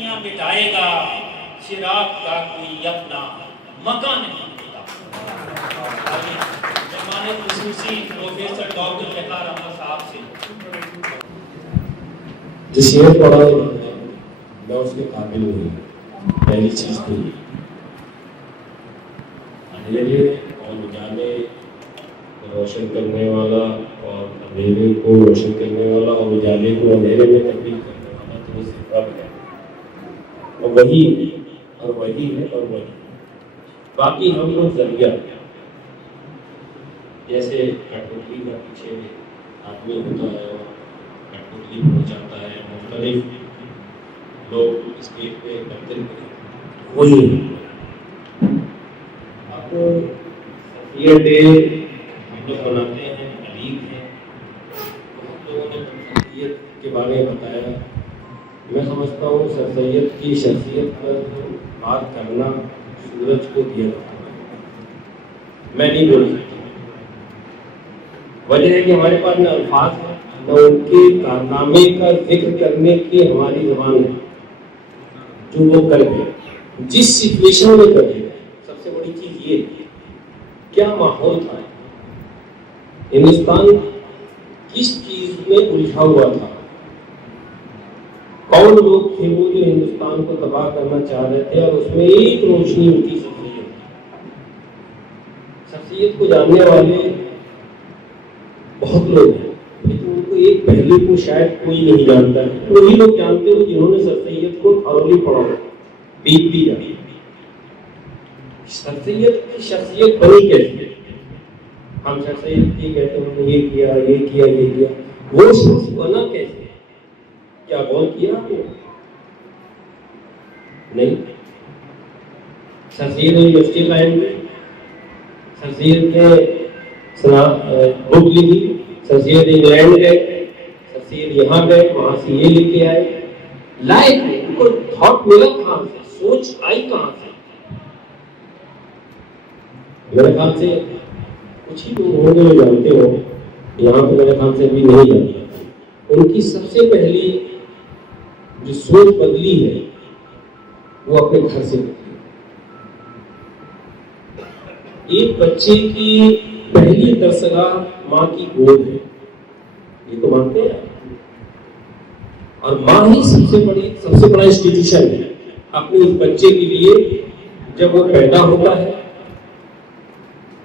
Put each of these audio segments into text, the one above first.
रोशनियां मिटाएगा, चिराग का कोई अपना मकान नहीं होता। मेहमान खुसूसी प्रोफेसर डॉक्टर ज़फ़र अहमद साहब से जिस शेर पढ़ा मैं उसके काबिल नहीं। पहली चीज तो अंधेरे और उजाले को रोशन करने वाला और अंधेरे को रोशन करने वाला और उजाले को अंधेरे में तब्दील करने वाला तो वो सिर्फ रब है और वही है और वही है और वही। बाकी हम लोग जरिया, जैसे कठपुतली का पीछे आदमी होता है, कठपुतली हो जाता है, मुख्तलिफ लोग स्टेज पे करते वही है। अब ये डे हम लोग बनाते हैं, अलीग है, बहुत लोगों ने सैयद के बारे में बताया। मैं समझता हूँ सर सैयद की शख्सियत पर बात करना सूरज को दिया जाता है। मैं नहीं बोल सकता, वजह है कि हमारे पास न अल्फाज है न उनके कारनामे का जिक्र करने की हमारी ज़बान है जो वो कर गए, जिस सिचुएशन में कर गए। सबसे बड़ी चीज ये क्या माहौल था, हिंदुस्तान किस चीज में उलझा हुआ था, कौन लोग थे वो जो हिंदुस्तान को तबाह करना चाह रहे थे, और उसमें एक रोशनी उनकी शख्सियत। शख्सियत को जानने वाले बहुत लोग हैं, लेकिन उनको एक पहलू को शायद कोई नहीं जानता है। वही लोग जानते हो जिन्होंने सर सैयद को थॉरली पढ़ा, डीपली जानी। सर सैयद की शख्सियत बनी कैसे? हम सर सैयद की कहते हैं ये किया ये किया ये किया, वो शख्स बना कैसे? क्या गौर किया आपने? नहीं। सर सैयद ने यूनिवर्सिटी कायम की, सर सैयद ने बुक लिखी, सर सैयद इंग्लैंड गए, सर सैयद यहाँ गए, वहां से ये लेके आए। लाइफ उनको थॉट मिला कहाँ से, सोच आई कहाँ से? मेरे ख्याल से कुछ ही लोग होंगे जो जानते हो, यहाँ पे मेरे ख्याल से भी नहीं जानते। उनकी सबसे पहली जो सोच बदली है वो अपने घर से बदली। एक बच्चे की पहली दरसगाह माँ की गोद है, ये तो मानते हैं। और माँ ही सबसे बड़ा इंस्टीट्यूशन है अपने इस बच्चे के लिए। जब वो पैदा होता है,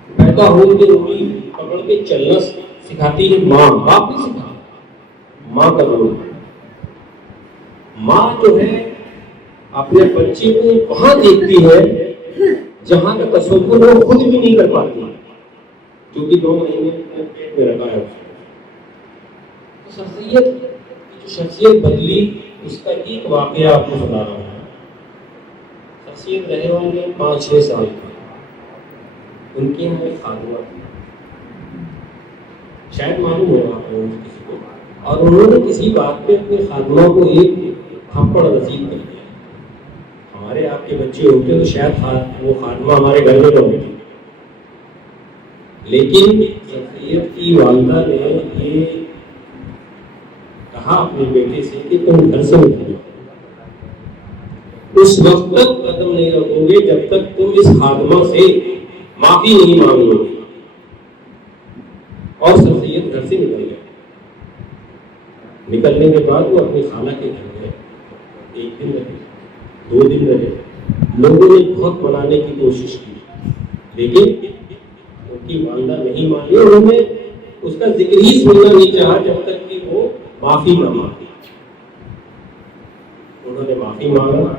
पैदा होकर उंगली पकड़ के चलना सिखाती है माँ, बाप नहीं सिखा, माँ का रोल। माँ जो है अपने बच्चे को वहां देखती है जहां का तसव्वुर वो खुद भी नहीं कर पाती, जो कि 2 महीने पेट में रखा है। तो शख्सियत की जो शख्सियत बदली, उसका एक वाकया आपको सुना रहा हूँ। शख्सियत रहे होंगे 5-6 साल की, उनकी यहाँ एक खादिमा थी, शायद मालूम होगा आपको किसी को, और उन्होंने किसी बात पे अपने खादिमा को एक थप्पड़ रसीद कर दिया। हमारे आपके बच्चे होते तो शायद वो खादिमा हमारे घर में तो होती, लेकिन सैयद की वालिदा ने ये कहा अपने बेटे से कि तुम घर से निकलो, उस वक्त तक कदम नहीं रखोगे जब तक तुम इस खादिमा से माफी नहीं मांग लोगे। और सैयद घर से निकल गए। निकलने के बाद वो अपनी खाला के घर गए। 1 दिन रहे, 2 दिन रहे, लोगों ने बहुत मनाने की कोशिश की, लेकिन उनकी वालिदा नहीं मानी। उन्होंने उसका जिक्र ही सुनना नहीं चाहा जब तक कि वो माफी ना मांगी। उन्होंने माफी मांगा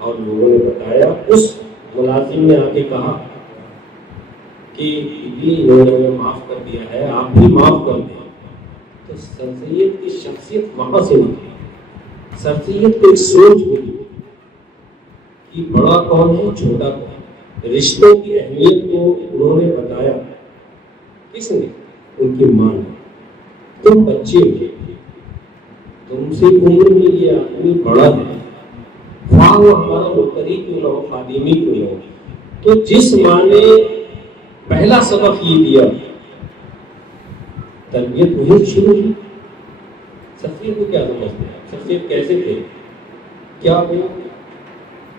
और लोगों ने बताया, उस मुलाजिम ने आके कहा कि इन्होंने माफ कर दिया है, आप भी माफ कर दें। तो सर सैयद की शख्सियत वहां से निकली। सर सैयद की सोच हुई कि बड़ा कौन है, छोटा कौन है। रिश्तों की अहमियत को उन्होंने बताया। किसने? उनकी मां ने। तुम बच्चे हो, तुमसे उम्र में ये आदमी बड़ा है, वहां वो हमारा मुकरी क्यों ना हो, खादिमी क्यों ना हो। तो जिस मां ने पहला सबक ये दिया, तरबियत वहीं शुरू हुई। शख्सियत को क्या समझते हैं? शख्सियत कैसे थे? क्या वो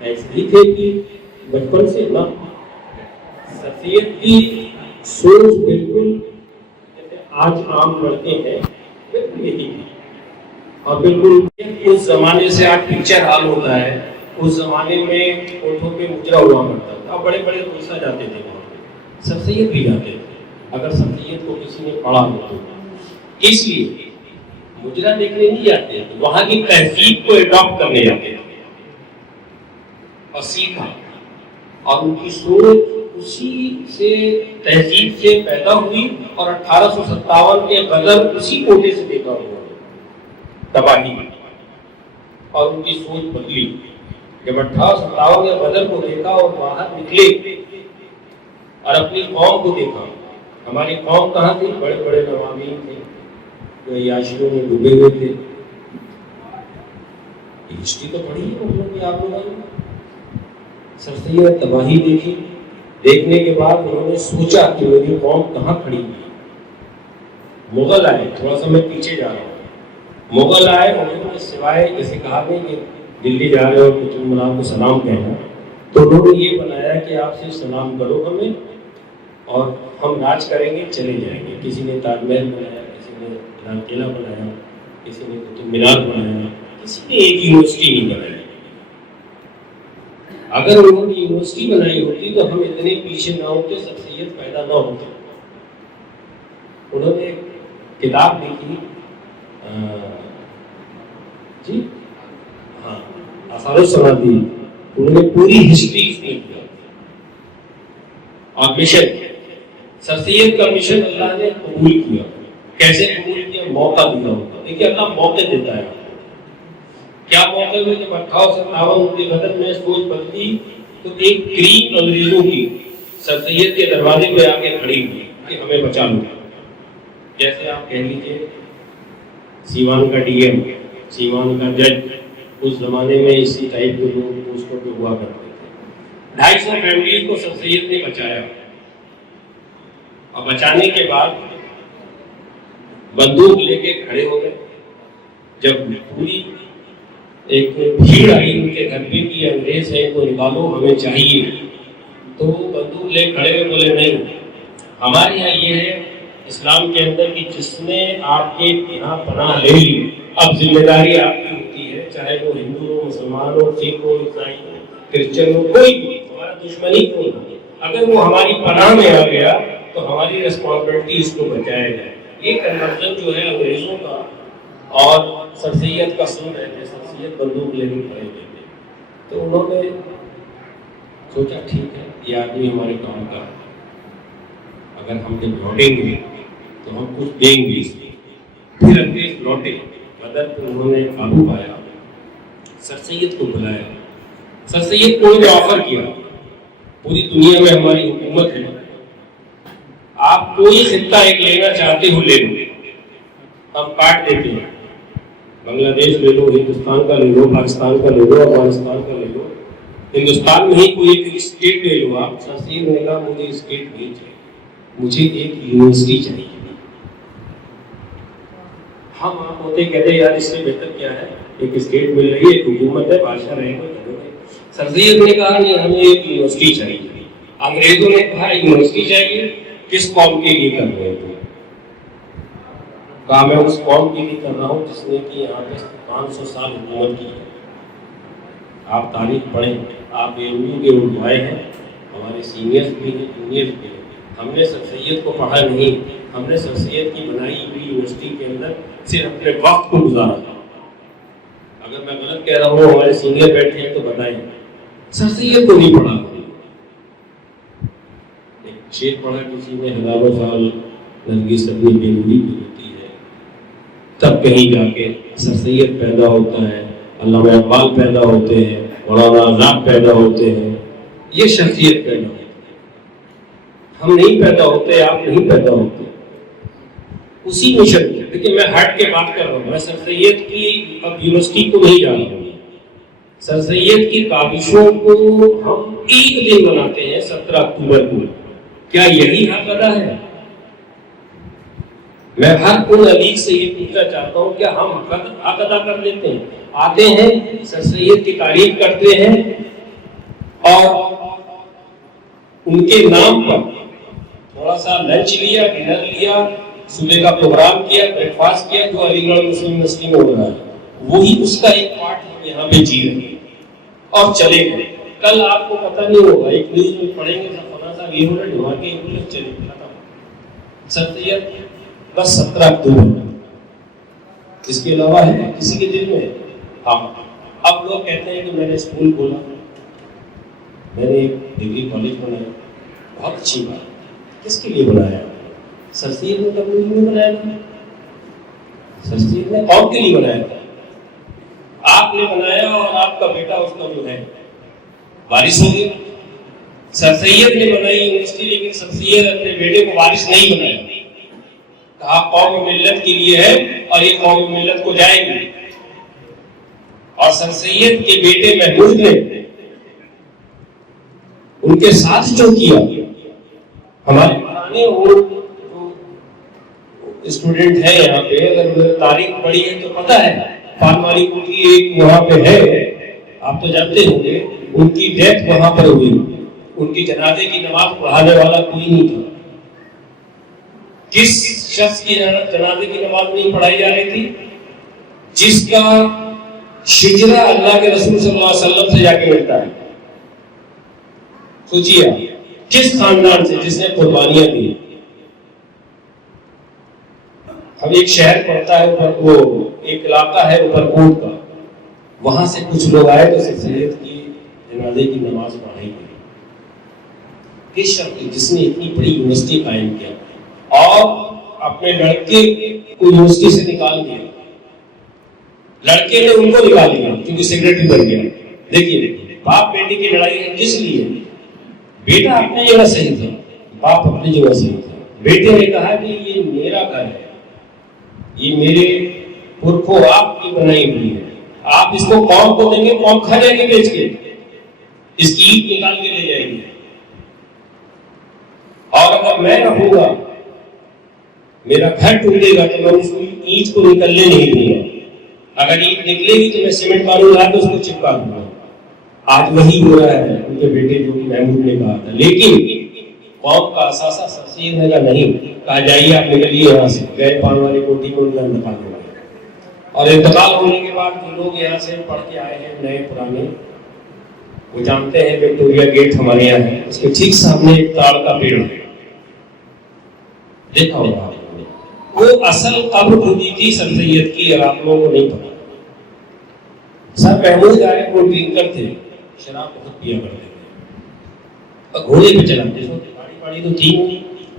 ऐसे ही थे कि बचपन से ना? शख्सियत की सोच बिल्कुल आज आम लड़के हैं बिल्कुल यही थी। और बिल्कुल उस जमाने से आज पिक्चर हाल होता है। उस जमाने में होठों पे मुजरा हुआ करता था, बड़े बड़े पैसा जाते थे वहाँ पे, शख्सियत भी जाते थे अगर शख्सियत को किसी ने पढ़ा हो तो। इसलिए मुजरा देखने नहीं जाते थे, वहां की तहजीब को एडॉप्ट करने जाते थे और सीखा। और उनकी सोच उसी से तहजीब से पैदा हुई और 1857 के गदर उसी कोटे से देखा हुआ तबाही, और उनकी सोच बदली। जब 1857 के गदर को देखा और बाहर निकले और अपनी कौम को देखा। हमारी कौम कहाँ थी? बड़े बड़े नवामीन थे जो याशियों में डूबे हुए थे। हिस्ट्री तो पढ़ी है उन्होंने, आप लोगों ने शख्सियत तबाही देखी। देखने के बाद उन्होंने सोचा कि मेरी कौम कहाँ खड़ी है। मुगल आए, थोड़ा सा मैं पीछे जा रहा हूँ। मुगल आए, उन्होंने सिवाय जैसे कहा नहीं कि दिल्ली जा रहे हो तो तुम मीनार को सलाम कहना, तो उन्होंने ये बनाया कि आप सिर्फ सलाम करो हमें और हम राज करेंगे, चले जाएंगे। किसी ने ताजमहल बनाया, किसी ने लाल किला बनाया, किसी ने कुतुब मीनार बनाया, किसी ने एक यूनिवर्सिटी नहीं बनाई। अगर उन्होंने यूनिवर्सिटी बनाई होती तो हम इतने पीछे ना होते, शख्सियत पैदा ना होती। उन्होंने एक किताब लिखी जी हाँ, आसार सनादी, उन्होंने पूरी हिस्ट्री इसमें किया। और मिशन, शख्सियत का मिशन अल्लाह ने कबूल किया। कैसे कबूल किया? मौका दिया होगा। देखिए अल्लाह मौके देता है। क्या मौके में जब 1857 के गदर में सोच बदली तो एक क्रीम अंग्रेजों की शख्सियत के दरवाजे पे आके खड़ी हुई कि हमें बचा लो। जैसे आप कह लीजिए सीवान का डीएम, सीवान का जज, उस जमाने में इसी टाइप के लोग पोस्टों पे हुआ करते थे। 250 फैमिली को शख्सियत ने बचाया और बचाने के बाद बंदूक लेके खड़े हो गए। जब पूरी एक भीड़ आई उनके घर पे कि अंग्रेज है इनको निकालो, हमें चाहिए, तो बंदूक ले खड़े हुए बोले नहीं, हमारे यहाँ ये है इस्लाम के अंदर कि जिसने आपके यहाँ पनाह ले ली, अब जिम्मेदारी आपकी होती है, चाहे वो हिंदू हो, मुसलमान हो, सिख हो, ईसाई हो, क्रिश्चियन हो, कोई भी, हमारा दुश्मन ही कोई हो, अगर वो हमारी पनाह में आ गया तो हमारी रिस्पॉन्सिबिलिटी इसको बचाया जाए। ये कन्वर्जन जो है अंग्रेजों का और शख्सियत का सुन रहे थे, शख्सियत बंदूक लेने खड़े थे। तो उन्होंने सोचा ठीक है ये आदमी हमारे काम का, अगर हम जब लौटेंगे तो हम कुछ देंगे। फिर अंग्रेज लौटे, गदर पर उन्होंने काबू पाया, शख्सियत को बुलाया, शख्सियत को उन्होंने ऑफर किया पूरी दुनिया में हमारी हुकूमत है, आप कोई खित्ता एक लेना चाहते हो ले लो, हम काट देते हैं। बांग्लादेश ले लो, हिंदुस्तान का ले लो, पाकिस्तान का ले लो, अफगानिस्तान का ले लो, हिंदुस्तान में ही कोई एक स्टेट ले लो आप। शख्सियत ने कहा मुझे स्टेट नहीं चाहिए, मुझे एक यूनिवर्सिटी चाहिए। हम आप होते कहते यार इससे बेहतर क्या है, एक स्टेट मिल रही है, एक हुकूमत है, बादशाह रहेगा। शख्सियत ने कहा नहीं, हमें एक यूनिवर्सिटी चाहिए। अंग्रेजों ने कहा यूनिवर्सिटी चाहिए, किस कौम के लिए कर रहे थे? कहा मैं उस कौम के लिए कर रहा हूँ जिसने कि यहाँ पे 500 साल हुकूमत की है। आप तारीख पढ़ें, आप AMU के उलमाए हैं, हमारे सीनियर्स भी हैं, जूनियर्स भी हैं। हमने शख्सियत को पढ़ा नहीं, हमने शख्सियत की बनाई हुई यूनिवर्सिटी के अंदर सिर्फ अपने वक्त को गुजारा था। अगर मैं गलत कह रहा हूँ, हमारे सीनियर बैठे हैं तो बताएं, शख्सियत को नहीं पढ़ा। एक शेर पढ़ा किसी ने, हजारों साल नरगिस अपनी बेनूरी की होती है, तब कहीं जाके शख्सियत पैदा होता है, अल्लामा इकबाल पैदा होते हैं, मौलाना आज़ाद पैदा होते हैं, ये शख्सियत पैदा होती है। हम नहीं पैदा होते, आप नहीं पैदा होते। उसी मिशन में देखिए मैं हट के बात कर रहा हूँ, मैं शख्सियत की अब यूनिवर्सिटी को नहीं जा रहा हूँ। शख्सियत की काबिशों को हम एक दिन मनाते हैं 17 अक्टूबर को, क्या यही हक अदा है? मैं हर उन अलीग से ये पूछना चाहता हूँ, क्या हम हक अदा कर लेते हैं? आते हैं, सर सैयद की तारीफ करते हैं और उनके नाम पर थोड़ा सा लंच लिया, डिनर लिया, सुबह का प्रोग्राम किया, ब्रेकफास्ट किया, जो अलीगढ़ मुस्लिम यूनिवर्सिटी में हो रहा है, वही उसका एक पार्ट हम यहाँ पे जी रहे हैं और चले गए। कल आपको पता नहीं होगा, एक न्यूज में पढ़ेंगे, फलाना साहब ये होना ढुआ के एम्बुलेंस चले खत्म। सर सैयद बस 17 अक्टूबर, इसके अलावा है किसी के दिल में? हाँ, अब लोग कहते हैं कि मैंने स्कूल खोला, मैंने एक डिग्री कॉलेज बनाया, बहुत अच्छी बात। किसके लिए बनाया? सर सैयद ने कभी नहीं बनाया था। सर सैयद ने कौन के लिए बनाया था? आपने बनाया और आपका बेटा उसका जो है वारिस हो गया। सर सैयद ने बनाई यूनिवर्सिटी, लेकिन सर सैयद अपने बेटे को वारिस नहीं बनाया। कहा कौम मिल्लत के लिए है और ये कौम मिल्लत को जाएगी। और सर सैयद के बेटे महमूद ने उनके साथ जो किया, हमारे पुराने वो स्टूडेंट है यहाँ पे, अगर तारीख पढ़ी है तो पता है, पानवाली कोठी एक वहां पे है, आप तो जानते होंगे, उनकी डेथ वहां पर हुई। उनकी जनाजे की नमाज पढ़ाने वाला कोई नहीं था। किस शख्स की जनाजे की नमाज नहीं पढ़ाई जा रही थी? जिसका शिजरा अल्लाह के रसूल सल्लल्लाहु अलैहि वसल्लम से जाके मिलता है। सोचिए किस खानदान से, जिसने कुर्बानियां दी। हम एक शहर पड़ता है ऊपर, वो एक इलाका है ऊपरकोट का, वहां से कुछ लोग आए तो सर सैयद की जनाजे की नमाज पढ़ाई गई। किस शख्स जिसने इतनी बड़ी यूनिवर्सिटी कायम किया और अपने लड़के को यूनिवर्सिटी से निकाल दिया, लड़के ने उनको निकाल दिया क्योंकि सेक्रेटरी बन गया। देखिए, बाप बेटी की लड़ाई है, किस लिए? बेटा अपनी जगह सही था, बाप अपनी जगह सही था। बेटे ने कहा कि ये मेरा घर है, ये मेरे पुरखों आपकी बनाई हुई है, आप इसको कौम को देंगे, कौम खा जाएगी बेच के, इसकी ईट निकाल के ले जाएगी। और अगर मैं रहूंगा, मेरा घर टूटेगा तो मैं उसको ईट को निकलने नहीं दूंगा। अगर ईट निकलेगी तो मैं सीमेंट बालू ला के उसको चिपका दूंगा। आज वही हो रहा है उनके बेटे जो कि महमूद ने कहा था। लेकिन कौम का असासा सर सैयद ने कहा नहीं, कहा जाइए आप निकलिए यहाँ से। गए पानवाली कोठी में, उनका इंतकाल हो गया। और इंतकाल होने के बाद जो लोग यहाँ से पढ़ के आए हैं, नए पुराने, वो जानते हैं विक्टोरिया गेट हमारे यहाँ है, उसके ठीक सामने एक ताड़ का पेड़ है, देखा होगा आपने। वो असल कब्र खुदी थी सर सैयद की, और आप लोगों को नहीं पता। सर महमूद आए, वो ड्रिंकर थे, शराब बहुत पिया करते थे, घोड़े पे चलाते थे। गाड़ी तो थी नहीं,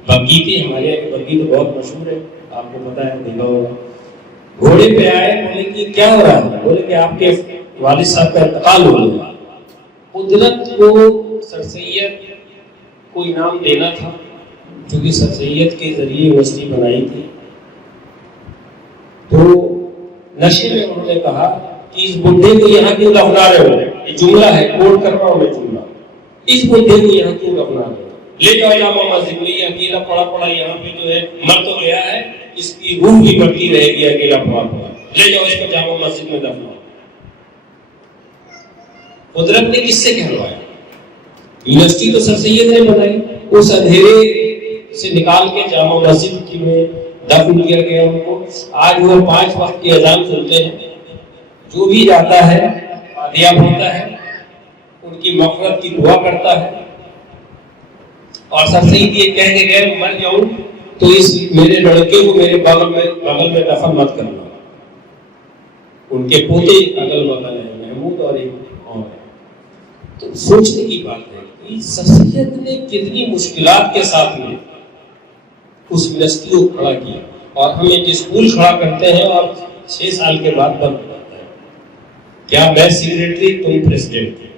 बग्गी थी, हमारे यहाँ की बग्गी तो बहुत मशहूर है, आपको पता है, देखा होगा। घोड़े पे आए, बोले कि क्या हो रहा है? बोले कि आपके वालिद साहब का इंतकाल हो गया। कुदरत को सर सैयद को इनाम देना था, क्योंकि सर सैयद के जरिए यूनिवर्सिटी बनाई थी। तो नशे में उन्होंने कहा कि इस बुढ़े को यहाँ क्यों दफना रहे हो? ये जुमला है, कोट कर रहा हूं मैं जुमला। इस बुढ़े को यहाँ क्यों दफना रहे हो? ले जाओ जामा मस्जिद में, ये अकेला पड़ा पड़ा यहाँ पे जो है मर तो गया है, इसकी रूह भी मरती रहेगी अकेला पड़ा पड़ा, ले जाओ इसको जामा मस्जिद में दफनाओ। कुदरत ने किससे कहलवाया? यूनिवर्सिटी तो सर सैयद ने बनाई, उस अंधेरे से निकाल के जामा मस्जिद की में दफन किया गया उनको। आज वो 5 वक्त की अजान सुनते हैं, जो भी जाता है दिया पड़ता है, उनकी मग़फ़िरत की दुआ करता है। और सर सैयद ये कह के गए, मर जाऊं तो इस मेरे लड़के को मेरे बगल में दफन मत करना। उनके पोते अगल बगल है, महमूद और एक और है। तो सोचने की बात है कि सर सैयद ने कितनी मुश्किलात के साथ में उस यूनिवर्सिटी को खड़ा किया। और हम एक स्कूल खड़ा करते हैं और 6 साल के बाद बंद हो जाता है। क्या मैं सेक्रेटरी, तुम प्रेसिडेंट।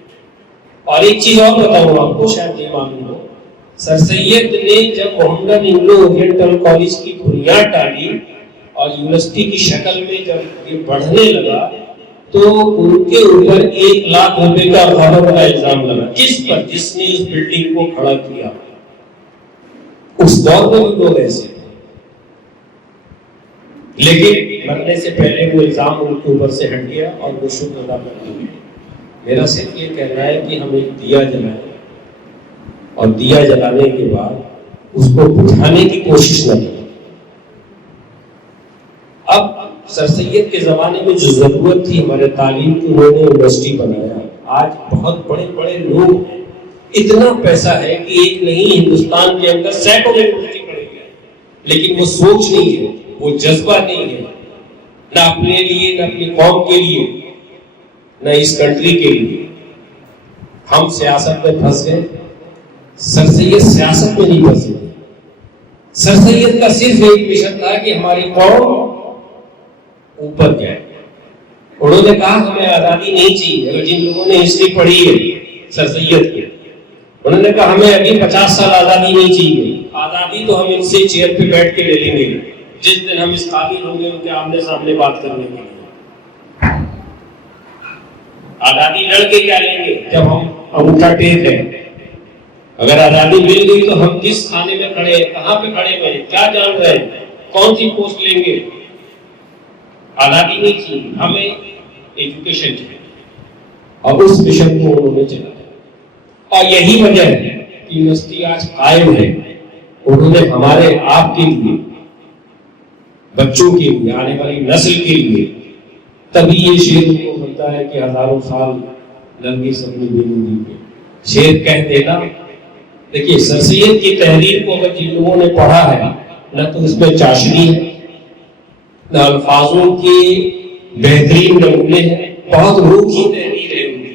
और एक चीज और बताऊं आपको, शायद नहीं मालूम हो, सर सैयद ने जब मोहम्मदन इंग्लो ओरिएंटल कॉलेज की बुनियाद डाली और यूनिवर्सिटी की शक्ल में जब ये बढ़ने लगा, तो उनके ऊपर 1 लाख रुपए का गलत का इल्जाम लगा। किस पर? जिसने इस बिल्डिंग को खड़ा किया। उस दौर में भी लोग ऐसे थे। लेकिन मरने से पहले वो इल्जाम उनके ऊपर से हट गया और वो शुक्र अदा कर दिया। मेरा सिर्फ ये कहना है कि हम एक दिया जलाएं और दिया जलाने के बाद उसको बुझाने की कोशिश न करें। अब सर सैयद के जमाने में जो जरूरत थी हमारे तालीम की, उन्होंने यूनिवर्सिटी बनाया। आज बहुत बड़े बड़े लोग, इतना पैसा है कि एक नहीं, हिंदुस्तान के अंदर सैकड़ों यूनिवर्सिटी पड़ेगी, लेकिन वो सोच नहीं है, वो जज्बा नहीं है, ना अपने लिए, ना अपनी कौम के लिए, ना इस कंट्री के लिए। हम सियासत में फंस गए। सर सैयद सियासत में नहीं फंसे। सर सैयद का सिर्फ एक मिशन था कि हमारी कौम ऊपर जाए। उन्होंने कहा हमें आजादी नहीं चाहिए। अगर जिन लोगों ने हिस्ट्री पढ़ी है सर सैयद की, उन्होंने कहा हमें अभी 50 साल आजादी नहीं चाहिए। आजादी तो हम इनसे चेयर पे बैठ के ले लेंगे जिस दिन हम इस काबिल होंगे उनके आमने सामने बात करने के लिए। आजादी लड़के क्या लेंगे जब हम अंगूठा टेक है। अगर आजादी मिल गई तो हम किस खाने में खड़े हैं, कहां पे खड़े हुए, क्या जान रहे हैं, कौन सी पोस्ट लेंगे। आजादी नहीं चाहिए, हमें एजुकेशन चाहिए और उस मिशन को उन्होंने चलाया। और यही वजह है कि यूनिवर्सिटी आज कायम है। उन्होंने हमारे आपके लिए, बच्चों के लिए, आने वाली नस्ल के लिए, तभी ये शेर उनको मिलता है कि हजारों साल लंबी सबनी बेनूरी पे शेर कह देना। देखिए सर सैयद की तहरीर को अगर जिन लोगों ने पढ़ा है, न तो उसमें चाशनी है, न अल्फाजों के बेहतरीन नमूने हैं। बहुत रूखी तहरीर है उनकी,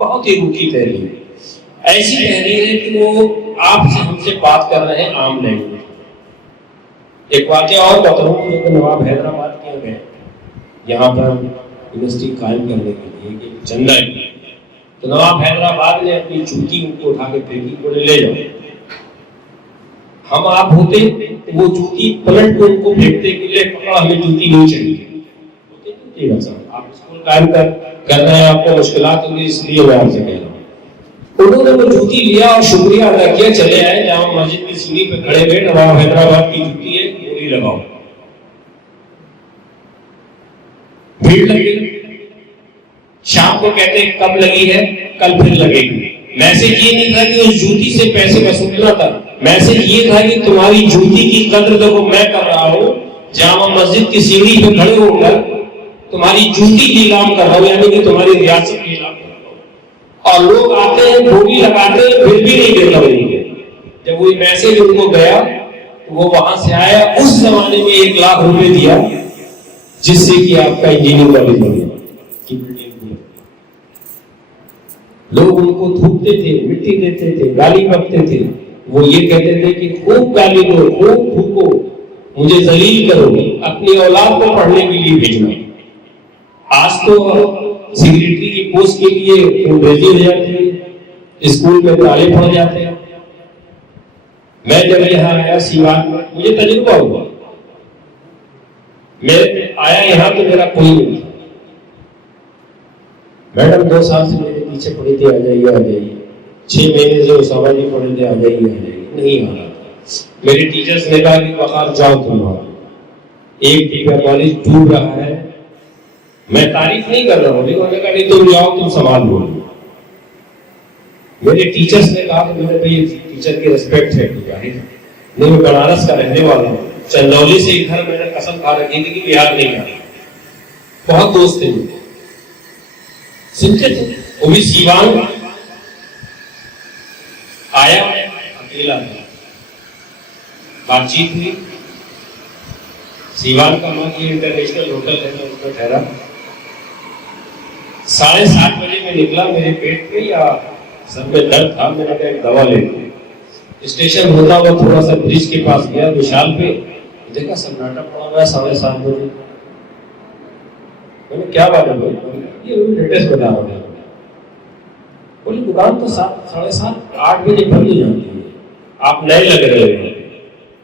बहुत ही रूखी तहरीर। ऐसी तहरीर है कि वो आपसे हमसे बात कर रहे हैं आम लैंग्वेज। एक वाकया और बताऊं कि नवाब हैदराबाद के गए यहाँ पर यूनिवर्सिटी कायम करने के लिए कि चंदा है, तो नवाब हैदराबाद ने अपनी जूती उनको उठा के फेंकी, बोले ले जाओ। हम आप होते तो वो जूती पलट के उनको फेंकते कि ले पकड़ा, हमें जूती नहीं चाहिए। ठीक है सर, आप स्कूल कायम कर रहे हैं, आपको मुश्किलात होंगी, इसलिए मैं आपसे कह रहा हूँ। उन्होंने वो जूती लिया और शुक्रिया अदा किया, चले आए जामा मस्जिद की सीढ़ी पे खड़े हुए, नवाब हैदराबाद की जूती है, गोली लगाओ। भीड़ लगी। शाम को कहते कब लगी है, कल फिर लगेगी। मैसेज ये नहीं था कि उस जूती से पैसे वसूलना था, मैसेज ये था कि तुम्हारी जूती की कद्र देखो मैं कर रहा हूं, जामा मस्जिद की सीढ़ी पे खड़े होकर तुम्हारी जूती नीलाम कर रहा हूं, यानी कि तुम्हारी रियासत नीलाम कर रहा हूं। और लोग आते हैं, गोली लगाते हैं, फिर भी नहीं देता उनको। जब वो मैसेज उनको गया तो वो वहां से आया, उस जमाने में 1 लाख रुपए दिया जिससे कि आपका इंजीनियरिंग कॉलेज बन गया। लोग उनको थूकते थे, मिट्टी देते थे, गाली बकते थे। वो ये कहते थे कि खूब गाली दो, खूब थूको, मुझे जलील करो, अपनी औलाद को पढ़ने के लिए भेजना। आज तो सेक्रेटरी की पोस्ट के लिए अंग्रेजी हो जाती है, स्कूल में ताले पड़ जाते हैं। मैं जब यहाँ आया सीवान में, मुझे तजुर्बा हुआ। मैं आया यहाँ तो मेरा कोई नहीं था। मैडम 2 साल से मेरे पीछे पड़ी थी, आ जाइए आ जाइए। 6 महीने से उसामा जी पड़े थे, आ जाइए आ जाइए, नहीं आ रहा था। मेरे टीचर्स ने कहा कि बखार जाओ तुम आओ, एक टीका कॉलेज डूब रहा है। मैं तारीफ नहीं कर रहा हूँ, लेकिन उन्होंने कहा नहीं तुम जाओ, तुम सवाल बोलो। मेरे टीचर्स ने कहा कि मैंने भाई टीचर की रिस्पेक्ट है, नहीं मैं बनारस का रहने वाला हूँ, चंदौली से इधर मैंने कसम खा रखी थी कि बिहार नहीं आना। बहुत दोस्त थे मुझे, सुनते थे। वो भी सीवान आया, अकेला था, बातचीत हुई। सीवान का मां इंटरनेशनल होटल है, मैं उसमें ठहरा। 7:30 बजे में निकला, मेरे पेट पे या सर में दर्द था, मैंने कहा एक दवा ले लो। स्टेशन होता हुआ थोड़ा सा ब्रिज के पास गया, विशाल पे, देखा सन्नाटा पड़ा हुआ है 7:30 बजे। मैंने क्या बात है भाई, ये लेटेस्ट बता रहा हूँ। बोली दुकान तो 7, 7:30, 8 बजे बंद हो जाती है, आप नए लग रहे हो।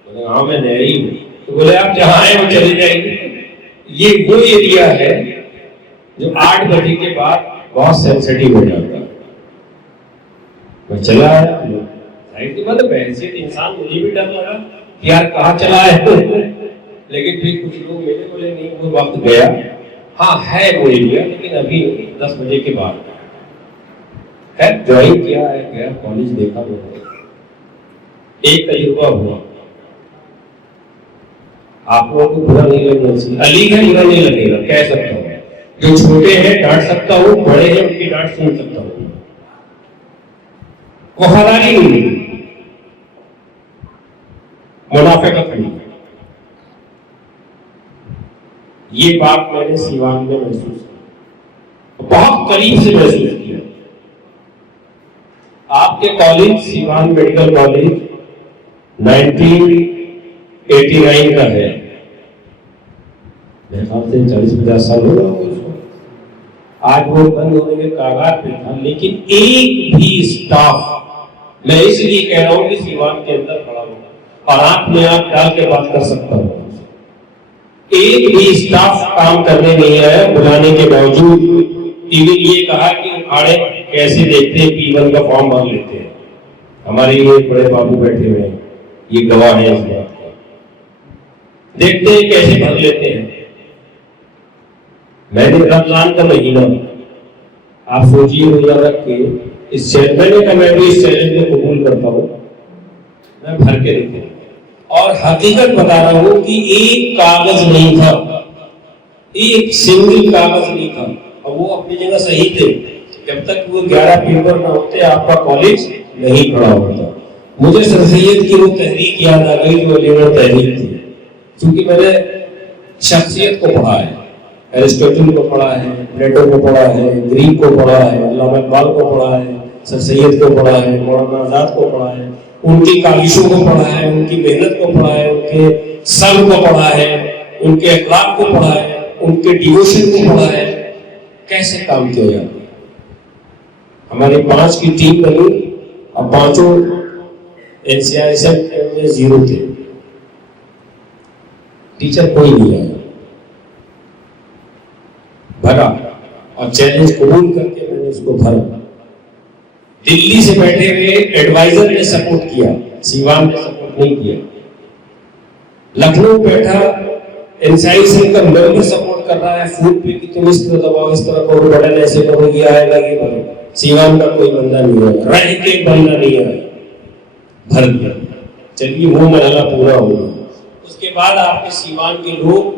बोले हाँ मैं नया ही हूँ। तो बोले आप जहाँ आए वो चले जाएंगे। ये वो एरिया है जो 8 बजे के बाद बहुत सेंसिटिव हो जाता है। मैं चला आया, साइड की बात है, इंसान, मुझे भी डर लगा कि यार कहाँ चला है। लेकिन फिर कुछ लोग मेरे बोले नहीं वो वक्त गया। हाँ है वो एरिया, लेकिन अभी 10 बजे के बाद है। ज्वाइन किया है, गया कॉलेज देखा, मैंने एक तजुर्बा हुआ। आप लोगों को बुरा नहीं लगना चाहिए, अली है बुरा नहीं लगेगा, कह सकता हूँ। जो छोटे हैं डांट सकता हूँ, बड़े हैं उनकी डांट सुन सकता हूँ। वफादारी नहीं, मुनाफिकत नहीं। ये बात मैंने सीवान में महसूस की, बहुत करीब से महसूस किया। आपके कॉलेज सीवान मेडिकल कॉलेज 1989 का है, मेरे ख्याल से 40-50 साल हो गए उसको। आज वो बंद होने के कागार पे था, लेकिन एक भी स्टाफ, मैं इसलिए कह रहा हूं कि सीवान के अंदर खड़ा होगा और आंख में आंख डाल के बात कर सकता हूं, एक भी स्टाफ काम करने नहीं आया बुलाने के बावजूद। इवन ये कहा कि उखाड़े कैसे देखते हैं, P1 का फॉर्म भर लेते हैं। हमारे ये बड़े बाबू बैठे हुए हैं, ये गवाह है इस बात का, देखते हैं कैसे भर लेते हैं। मैंने रमजान का महीना, आप सोचिए रोजा रख के इस मैंने कहा मैं भी इस चैलेंज को कबूल करता हूं, मैं भर के देखे और हकीकत बता रहा हूं कि एक कागज नहीं था, एक सिंगल कागज नहीं था। और वो अपनी जगह सही थे, जब तक वो 11 पेपर ना होते आपका कॉलेज नहीं खड़ा होता। मुझे सर सैयद की वो तहरीक याद आ गई जो अलीगढ़ तहरीक थी, क्योंकि मैंने शख्सियत को पढ़ा है, एरिस्टोटल को पढ़ा है, प्लेटो को पढ़ा है, ग्रीक को पढ़ा है, अल्लामा इकबाल को पढ़ा है, सर सैयद को पढ़ा है, मौलाना आजाद को पढ़ा है, उनकी काविशों को पढ़ा है, उनकी मेहनत को पढ़ा है, उनके सब्र को पढ़ा है, उनके अखलाक को पढ़ा है, उनके डिवोशन को पढ़ा है, कैसे काम किया जाता। हमारी 5 की टीम बनी और 5 NCISM में 0 थे, टीचर कोई नहीं आया, भरा और चैलेंज कबूल करके मैंने उसको भरा। दिल्ली से बैठे हुए एडवाइजर ने सपोर्ट किया, सीवान ने सपोर्ट नहीं किया। लखनऊ बैठा NCISM का मेंबर सपोर्ट कर रहा है फूड पे कि तुम इस तरह दबाओ, इस तरह करो, बटन ऐसे करो, ये आएगा ये करो। सीवान का कोई बंदा नहीं आया, रह के बंदा नहीं आया, भर दिया। चलिए वो मरहला पूरा होगा। उसके बाद आपके सीवान के लोग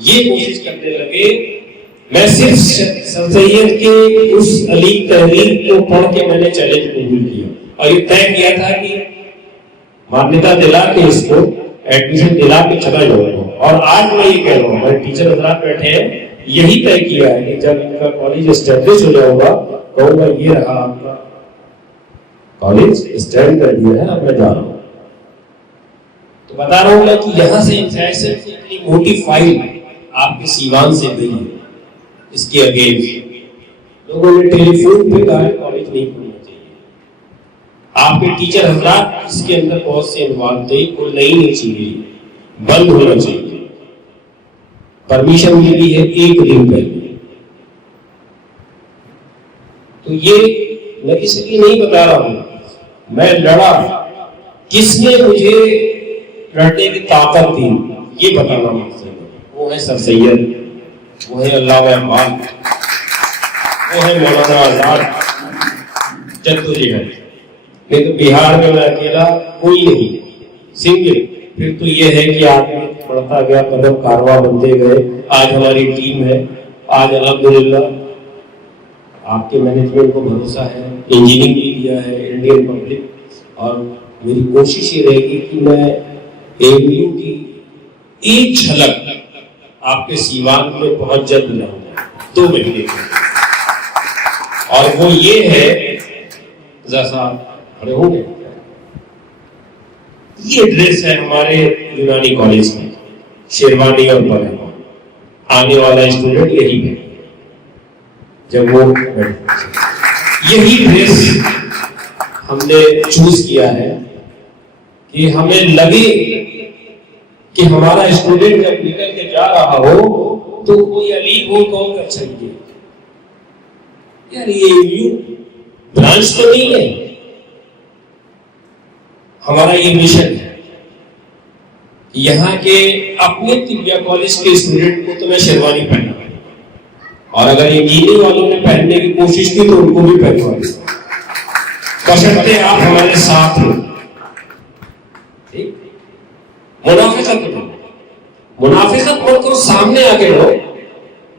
ये कोशिश करने लगे, मैं सिर्फ सर सैयद के उस अली तहरीक को पढ़ के मैंने चैलेंज कबूल किया और ये तय किया था कि मान्यता दिला के इसको एडमिशन दिला के चला जाऊंगा। और आज मैं ये कह रहा हूँ, हमारे टीचर हजरात बैठे हैं, यही तय किया है कि जब इनका कॉलेज एस्टेब्लिश हो जाएगा कहूंगा ये रहा आपका कॉलेज, स्टैंड कर दिया है, अब मैं जा रहा हूँ। तो बता रहा हूँ कि यहाँ से इतनी मोटी फाइल आपके सीवान से गई है, इसके अगेंस्ट लोगों ने टेलीफोन पे कहा कॉलेज नहीं खोलना चाहिए। आपके टीचर हजरात इसके अंदर बहुत से इन्वॉल्व थे, खोलना ही नहीं चाहिए, बंद होना चाहिए। परमिशन मिली है 1 दिन पहले। तो ये मैं इसलिए नहीं बता रहा हूं, मैं लड़ा, किसने मुझे लड़ने की ताकत दी ये बताना मकसद है। वो है सर सैयद, वो है अल्लामा इकबाल, वो है मौलाना आजाद, जद्दोजहद। नहीं तो बिहार में मैं अकेला कोई नहीं, सिंगल। फिर तो ये है कि आदमी बढ़ता गया, कदम कारवा बनते गए। आज हमारी टीम है, आज अल्हम्दुलिल्लाह आपके मैनेजमेंट को भरोसा है, इंजीनियरिंग भी लिया है इंडियन पब्लिक, और मेरी कोशिश ये रहेगी कि मैं AMU की एक झलक आपके सीवान में बहुत जल्द लाऊंगा 2 महीने के, और वो ये है, जैसा खड़े होंगे, ये ड्रेस है हमारे यूनानी कॉलेज में, शेरवानी और पजामा। आने वाला स्टूडेंट यही है, जब वो यही ड्रेस हमने चूज किया है कि हमें लगे कि हमारा स्टूडेंट जब निकल के जा रहा हो तो कोई अलीम हो कहोगे अच्छा यार ये ब्रांच तो नहीं है। हमारा ये मिशन है यहाँ के अपने तिब्बिया कॉलेज के स्टूडेंट को तो मैं शेरवानी पहना, और अगर ये गिनी वालों ने पहनने की कोशिश की तो उनको भी पहनवा दी, बशर्ते आप हमारे साथ हो। मुनाफिकत बनकर सामने आके रहो।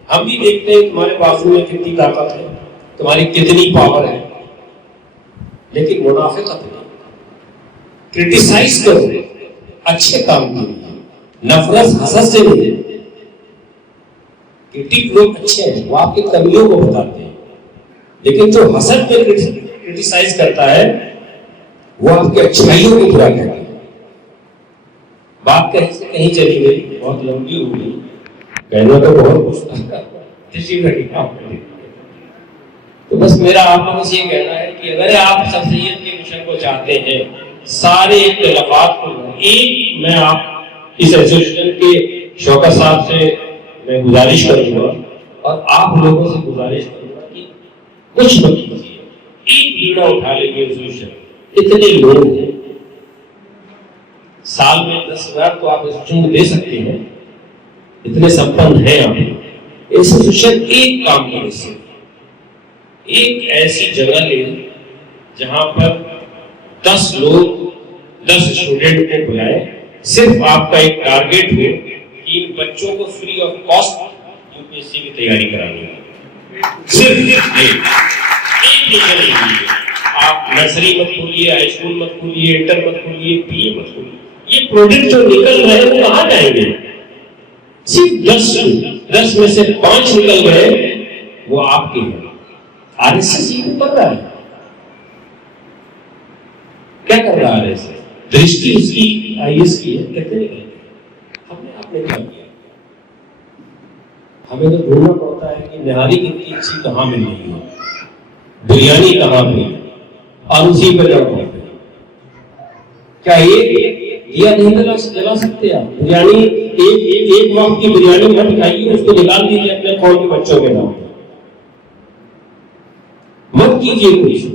हम भी देखते हैं तुम्हारे बाजू में कितनी ताकत है, तुम्हारी कितनी पावर है, लेकिन मुनाफिकत नहीं। क्रिटिसाइज करो अच्छे काम के लिए, नफरत हसद से नहीं। क्रिटिक लोग अच्छे हैं, वो आपकी कमियों को बताते हैं, लेकिन जो हसद में क्रिटिसाइज करता है वो आपकी अच्छाइयों को बुरा कहता है। बात कहीं से कहीं चली गई, बहुत लंबी हो गई, कहना तो बहुत तो बस मेरा आप लोगों से ये कहना है कि अगर आप शख्सियत के मिशन को चाहते हैं, सारे इख्तिलाफात को, एक मैं आप इस एसोसिएशन के शौकत साहब से मैं गुजारिश करूंगा और आप लोगों से गुजारिश करूंगा कि कुछ मत कीजिए, एक बीड़ा उठा लेंगे एसोसिएशन। इतने लोग हैं, साल में 10,000 तो आप एसोसिएशन को दे सकते हैं, इतने संपन्न हैं आप। एसोसिएशन एक काम करे, सिर्फ एक ऐसी जगह ले जहां पर 10 लोग 10 स्टूडेंट को बुलाए, सिर्फ आपका एक टारगेट हो कि इन बच्चों को फ्री ऑफ कॉस्ट यूपीएससी की तैयारी करानी है। सिर्फ एक आप नर्सरी मत खोलिए, हाई स्कूल मत खोलिए, इंटर मत खोलिए, बीए मत खोलिए। ये प्रोडक्ट जो निकल रहे हैं वो कहां जाएंगे? सिर्फ 10 में से 5 निकल गए, वो आपके हैं। आरएसएस ये कर रहा है, क्या कर रहा है आरएसएस? दृष्टि उसकी आईएएस की है, कहते नहीं आपने क्या किया? हमें तो ढूंढना पड़ता है कि निहारी कितनी अच्छी कहां मिल रही है, बिरयानी कहां पे, और उसी पर जड़ पड़ते हैं। क्या एक दिया नहीं जला सकते आप? बिरयानी एक वक्त की बिरयानी मत खाइए, उसको निकाल दीजिए अपने कौन के बच्चों के नाम, मत कीजिए कुछ।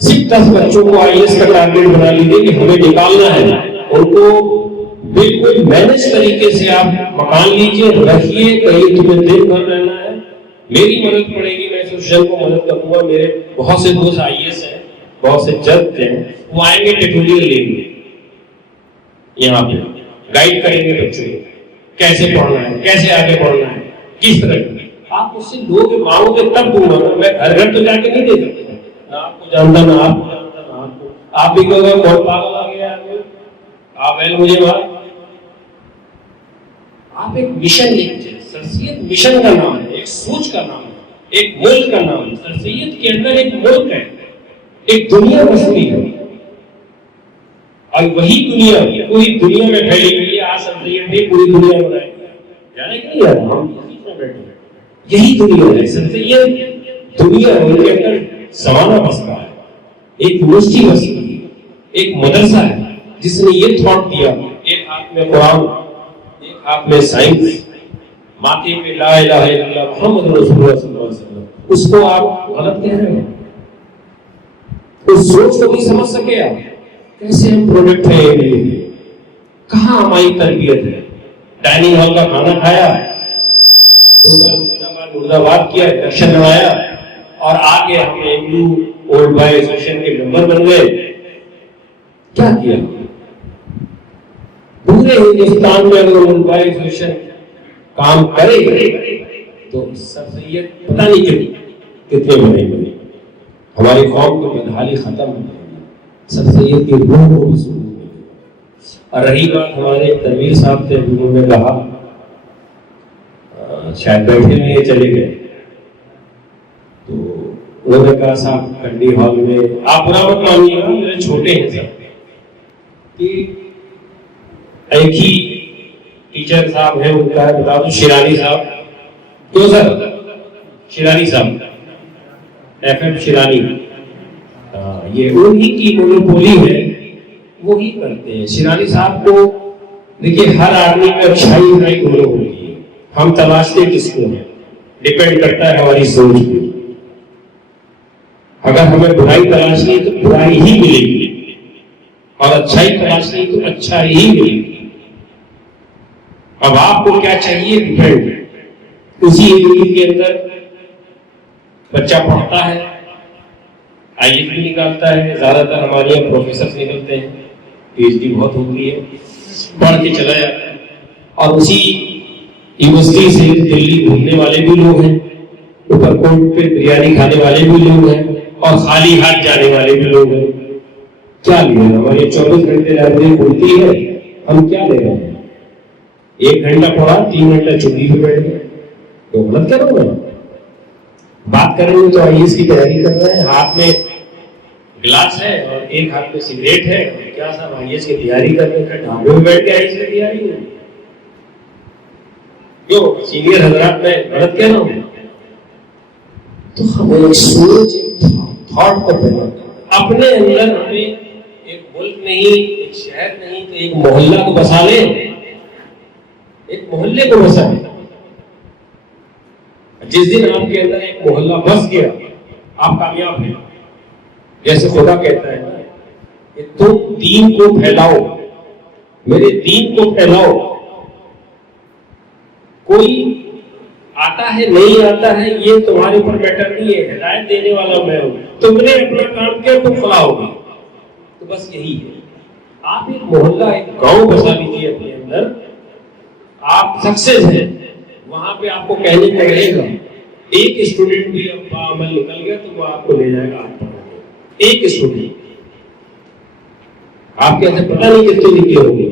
सिर्फ 10 बच्चों को आईएएस का टारगेट बना लीजिए कि हमें निकालना है, उनको बिल्कुल मैनेज तरीके से आप मकान लीजिए, रखिए, कहीं तुम्हें दिन भर रहना है, मेरी मदद पड़ेगी, मैं एसोसिएशन को मदद करूंगा। मेरे बहुत से दोस्त आईएएस हैं, बहुत से जज हैं, वो आएंगे, ट्यूटोरियल लेंगे, यहाँ पे गाइड करेंगे बच्चों को कैसे पढ़ना है, कैसे आगे बढ़ना है, किस तरह। आप उससे लोग मांगोगे तब दूंगा ना, मैं घर घर तो जाके नहीं दे सकता, ना आपको जानता, ना आपको जानता, ना आपको। आप भी कहोगे बहुत पागल आ गया आप है मुझे बात। आप एक मिशन लिखिए, शख्सियत मिशन का नाम है, एक सोच का नाम है, एक मुल्क का नाम है। शख्सियत के अंदर एक मुल्क है, एक दुनिया बसती है, और वही दुनिया पूरी दुनिया में फैली हुई है। आज शख्सियत भी पूरी दुनिया में जाने के लिए हम बैठे, यही दुनिया है। शख्सियत दुनिया उनके अंदर जमाना बसता है, एक यूनिवर्सिटी बसती है, एक मदरसा है जिसने ये थॉट दिया, एक हाथ में कुरान, एक हाथ में साइंस, माथे पे ला इलाहा इल्लल्लाह मुहम्मद रसूलुल्लाह सल्लल्लाहु अलैहि वसल्लम। उसको आप गलत कह रहे हैं, उस सोच को नहीं समझ सके आप। कैसे हम प्रोडक्ट है, कहाँ हमारी तरबियत है? डाइनिंग हॉल का खाना खाया, 2 बार मुर्दाबाद किया, इलेक्शन लड़ाया, और आगे हम एमयू ओल्ड बॉय एसोसिएशन के मेंबर बन गए। क्या किया? पूरे हिंदुस्तान में अगर ओल्ड बॉय एसोसिएशन काम करे तो शख्सियत पता नहीं कितने बनेंगे। हमारी कौम की बदहाली खत्म हो जाएगी, शख्सियत की रूह को भी सुन। और रही बात हमारे तनवीर साहब थे, उन्होंने कहा, शायद बैठे नहीं चले गए, तो उन्होंने कहा साहब कंडी हॉल में, आप बुरा मत मानिएगा, मेरे छोटे हैं सब, कि एक ही टीचर साहब है उनका बता दो, शिरानी साहब। क्यों सर? शिरानी साहब, FM शिरानी, ये उन्हीं की मोनोपोली है, वो ही करते हैं। शिरानी साहब को देखिए, हर आदमी में अच्छाई बुराई दोनों होती है, हम तलाशते किसको है, डिपेंड करता है हमारी सोच पे। अगर हमें बुराई तलाशनी है तो बुराई ही मिलेगी, और अच्छाई तलाशनी तो अच्छा ही मिलेगी। अब आपको क्या चाहिए डिपेंड। उसी यूनिट के अंदर बच्चा पढ़ता है, आईएएस भी निकालता है, ज्यादातर हमारे यहाँ प्रोफेसर निकलते हैं, पीएचडी बहुत होती है, पढ़ के चला जाता है। और उसी यूनिवर्सिटी से दिल्ली घूमने वाले भी लोग हैं, ऊपरकोट पे बिरयानी खाने वाले भी लोग हैं, और खाली हाथ जाने वाले भी लोग हैं। क्या ले रहे हैं? हमारे 24 घंटे लाइब्रेरी खुलती है, हम क्या ले रहे हैं? 1 घंटा पढ़ा, 3 घंटा छुट्टी पे बैठ गए, तो गलत कर रहा हूं। बात करेंगे तो आईएएस की तैयारी कर रहे हैं, हाथ में गिलास है और एक हाथ में सिगरेट है, क्या साहब आईएएस की तैयारी कर रहे हैं? ढाबे में बैठ के आईएएस की तैयारी है। क्यों सीनियर हजरात में गलत कह रहा हूं? तो हमें सोच थॉट को अपने अंदर हमें एक मुल्क नहीं, एक शहर नहीं, तो एक मोहल्ला को बसा ले, एक मोहल्ले को बसा ले। जिस दिन आपके अंदर एक मोहल्ला बस गया, आप कामयाब हैं। जैसे खुदा कहता है ना कि तुम दीन को फैलाओ, मेरे दीन को फैलाओ। कोई आता है नहीं आता है ये तुम्हारे ऊपर मैटर नहीं है, हिदायत देने वाला मैं हूं। तुमने अपना काम किया, तुम फलाह होगी। तो बस यही है, आप एक मोहल्ला, एक गांव बसा लीजिए अपने अंदर, आप सक्सेस हैं। वहां पे आपको कहने को रहेगा, एक स्टूडेंट भी अमल निकल गया तो वो आपको ले जाएगा आप पढ़ाने। एक स्टूडेंट, आपके ऐसे पता नहीं कितने निकले होंगे,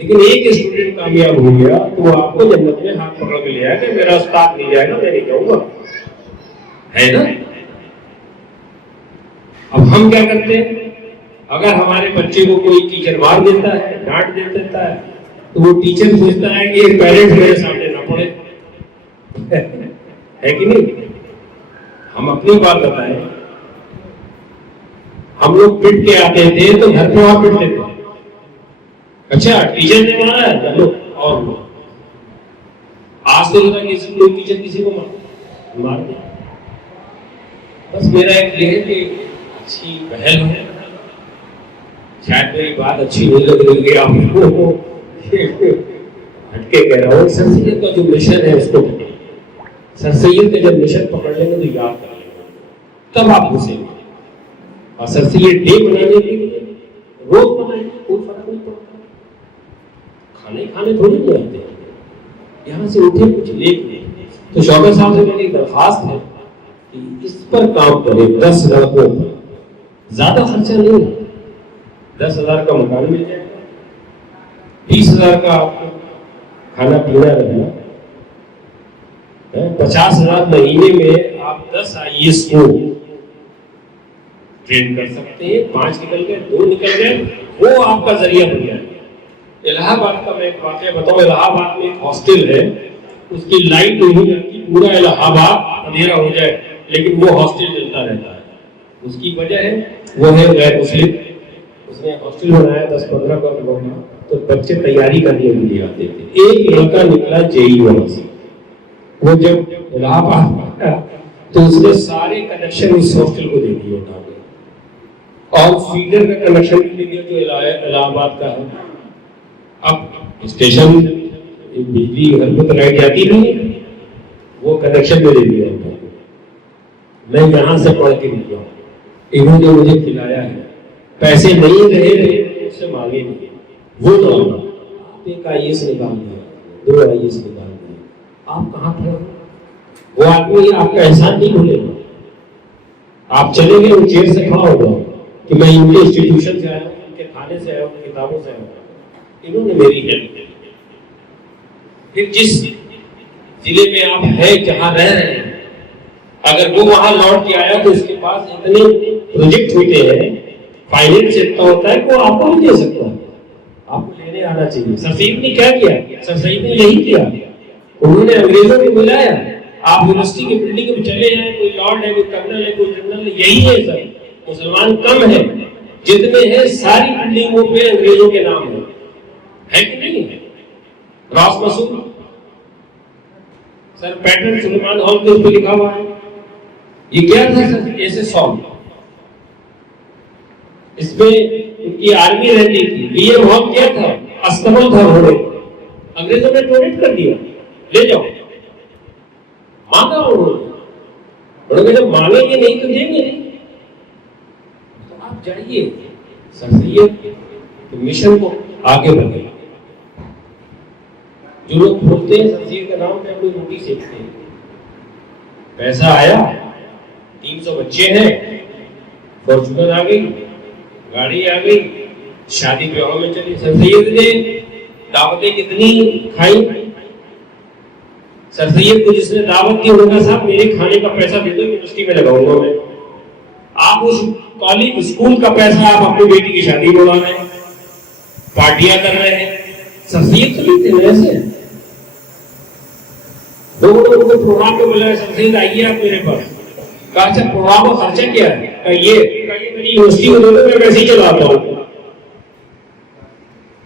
लेकिन एक स्टूडेंट कामयाब हो गया तो वो आपको जन्नत में हाथ पकड़ के ले आएगा। मेरा उस्ताद नहीं जाएगा, मैं नहीं कहूंगा, है ना? अब हम क्या करते हैं? अगर हमारे बच्चे को कोई टीचर मार देता है, डांट दे देता है, तो वो टीचर सोचता है कि एक पेरेंट मेरे सामने ना पढ़े। है कि नहीं? हम अपनी बात बताएं, हम लोग पिट के आते थे तो घर पे वहां पिटते थे। अच्छा टीचर ने मारा है, चलो और लो। आज तो कोई टीचर किसी को मार दे। बस मेरा एक ये है कि अच्छी पहल है, शायद मेरी बात अच्छी नहीं लग रही है आपको, हटके कह रहा हूँ। सर सैयद का जो मिशन है उसको, सर सैयद का जब मिशन पकड़ लेंगे तो याद कर लेंगे, तब आप घुसेंगे। और सर सैयद डे बनाने के लिए रोज बनाएंगे, कोई फर्क नहीं पड़ता। खाने थोड़ी नहीं आते, यहाँ से उठे कुछ लेके। तो शौकत साहब से मेरी दरखास्त है कि इस पर काम करें, 10 लड़कों पर, ज्यादा खर्चा नहीं है। 10,000 का मकान मिल जाएगा, 20,000 का आपको खाना पीना रहना, 50,000 महीने में आप 10 आईएएस को ट्रेन कर सकते हैं। 5 निकल गए, 2 निकल गए, वो आपका जरिया बन जाएगा। इलाहाबाद का मैं एक वाकया बताऊं। इलाहाबाद में एक हॉस्टल है, उसकी लाइट नहीं जाती, पूरा इलाहाबाद अंधेरा हो जाए, लेकिन वो हॉस्टल चलता रहता है। उसकी वजह है, वो है गैर मुस्लिम। उसने हॉस्टल बनाया 10-15 का लोगों का, तो बच्चे तैयारी करने के लिए आते थे। एक लड़का निकला जेई वहां से, वो जब इलाहाबाद आया तो उसने सारे कनेक्शन उस हॉस्टल को दे दिए उठा के, और फीडर का कनेक्शन भी दे दिया जो इलाहाबाद का है। अब स्टेशन बिजली घर में तो लाइट जाती नहीं है, वो कनेक्शन में दे दिया उठा के। मैं यहाँ से पढ़ के निकला, इन्होंने मुझे खिलाया है, पैसे नहीं रहे उससे मांगे नहीं, वो तो आप एक आईएएस निकाल दिया, 2 आईएएस निकाल दिए, आप कहाँ थे? वो आदमी आपका एहसान नहीं भूलेगा। आप चले गए, वो चेयर से खड़ा होगा कि मैं इनके इंस्टीट्यूशन से आया हूँ, इनके खाने से आया हूँ, किताबों से आया हूँ, इन्होंने मेरी हेल्प की। फिर जिस जिले में आप हैं, जहां रह रहे हैं, अगर वो वहां लौट के आया तो उसके पास इतने प्रोजेक्ट होते हैं, फाइनेंस इतना होता है कि वो आपको नहीं दे सकता, आपको लेने आना चाहिए। सर सैयद ने क्या किया? सर सैयद ने यही किया, उन्होंने अंग्रेजों को बुलाया, आप यूनिवर्सिटी की बिल्डिंग में चले जाए, कोई लॉर्ड है, कोई कर्नल है, कोई जनरल है, यही है सर। मुसलमान कम है, जितने हैं सारी बिल्डिंगों पे अंग्रेजों के नाम है कि नहीं? Ross Masood sir, pattern Suleman hall के ऊपर लिखा हुआ है। ये क्या था सर? ऐसे सॉल्व, इसमें उनकी आर्मी रहती थी। वीएम हॉल क्या था? अस्तबल था घोड़े, अंग्रेजों ने डोनेट कर दिया, ले जाओ। मांगा उन्होंने, उन्होंने जब मांगेंगे नहीं तो देंगे नहीं। तो आप जाइए सर सैयद तो मिशन को आगे बढ़ाइए। जो लोग बोलते हैं सर सैयद का नाम पे अपनी रोटी सेकते हैं, पैसा आया, 300 बच्चे हैं, फॉर्चूनर आ गई, गाड़ी आ गई, शादी ब्याह में चली, सर सैयद ने दावतें कितनी खाई। सर सैयद को जिसने दावत दी उन्होंने कहा साहब मेरे खाने का पैसा दे दो, यूनिवर्सिटी में लगाऊंगा मैं। आप उस कॉलेज स्कूल का पैसा आप अपनी बेटी की शादी में उड़ा रहे हैं, पार्टियां कर रहे हैं। सर सैयद तो नहीं थे ऐसे। लोगों ने उनको प्रोग्राम में बुलाया, सर सैयद आइए आप मेरे पास। कहा अच्छा प्रोग्राम का खर्चा क्या है? कहा ये मेरी यूनिवर्सिटी को दे दो, मैं वैसे ही चलाता हूँ।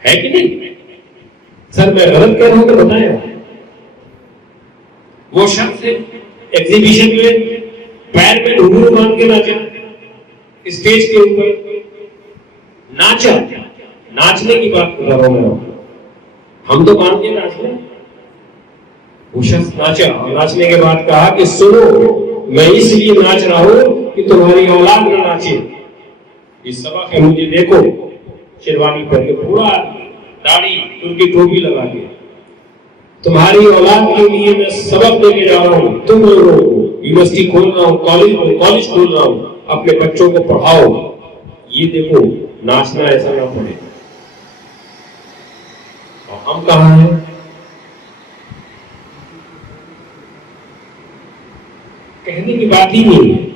है कि नहीं? सर मैं गलत कह रहा हूं तो बताएं। वो शख्स एग्जीबिशन में पैर में घुंघरू बांध के नाचा, स्टेज के ऊपर नाचा। नाचने की बात कर रहा हूं मैं, हम तो बांध के नाच रहे। वो शख्स नाचा और नाचने के बाद कहा कि सुनो, मैं इसलिए नाच रहा हूं कि तुम्हारी औलाद न नाचे। इस सबक है, मुझे देखो शेरवानी पहन के, पूरा दाढ़ी उनकी टोपी लगा के, तुम्हारी औलाद के लिए मैं सबक देके जा रहा हूं। तुम लोगों को यूनिवर्सिटी खोल रहा हूं, कॉलेज खोल रहा हूं, अपने बच्चों को पढ़ाओ। ये देखो नाचना ऐसा ना पड़े। और हम कहां हैं? कहने की बात ही नहीं है।